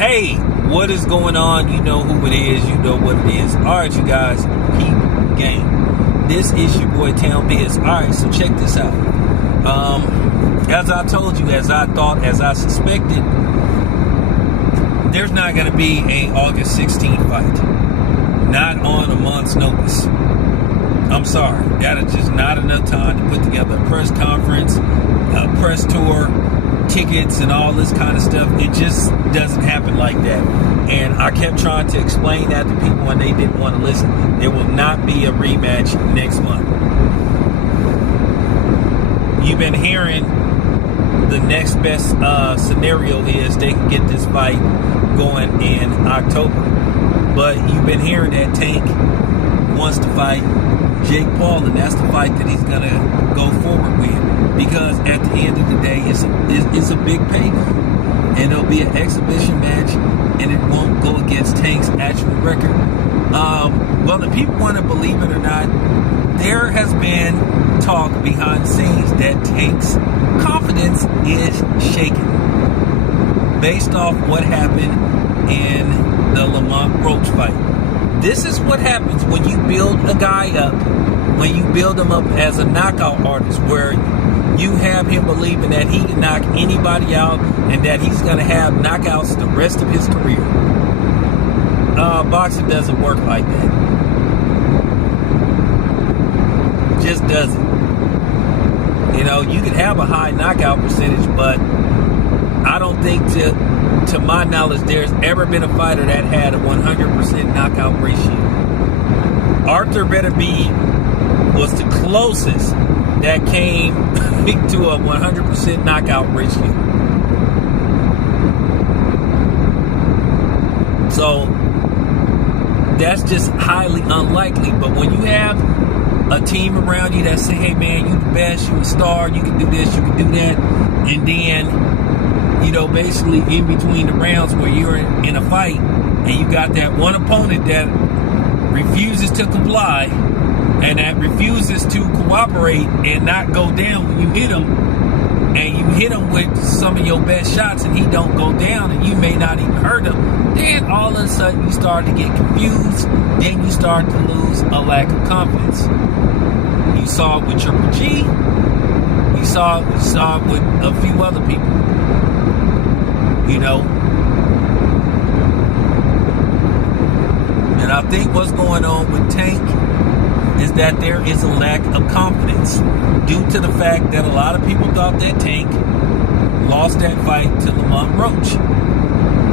Hey, what is going on? You know who it is. You know what it is. All right, you guys, keep game. This is your boy Town Biz. All right, so check this out. As I told you, as I thought, as I suspected, there's not going to be a August 16th fight. Not on a month's notice. I'm sorry. That is just not enough time to put together a press conference, a press tour, tickets, and all this kind of stuff. It just doesn't happen like that. And I kept trying to explain that to people, and they didn't want to listen. There will not be a rematch next month. You've been hearing the next best scenario is they can get this fight going in October. But you've been hearing that Tank wants to fight Jake Paul, and that's the fight that he's going to go forward with. Because at the end of the day, it's a big payday. And it'll be an exhibition match, and it won't go against Tank's actual record. Well, if people want to believe it or not, there has been talk behind the scenes that Tank's confidence is shaken based off what happened in the Lamont Roach fight. This is what happens when you build a guy up, when you build him up as a knockout artist, where you have him believing that he can knock anybody out and that he's going to have knockouts the rest of his career. Boxing doesn't work like that. Just doesn't. You know, you can have a high knockout percentage, but I don't think, to my knowledge, there's ever been a fighter that had a 100% knockout ratio. Arthur Beterbiev was the closest that came to a 100% knockout ratio. So that's just highly unlikely. But when you have a team around you that say, hey man, you the best, you a star, you can do this, you can do that, and then, you know, basically in between the rounds where you're in a fight and you got that one opponent that refuses to comply and that refuses to cooperate and not go down when you hit him, and you hit him with some of your best shots and he don't go down and you may not even hurt him, then all of a sudden you start to get confused, then you start to lose a lack of confidence. You saw it with Triple G, you saw it with a few other people, you know. And I think what's going on with Tank is that there is a lack of confidence due to the fact that a lot of people thought that Tank lost that fight to Lamont Roach.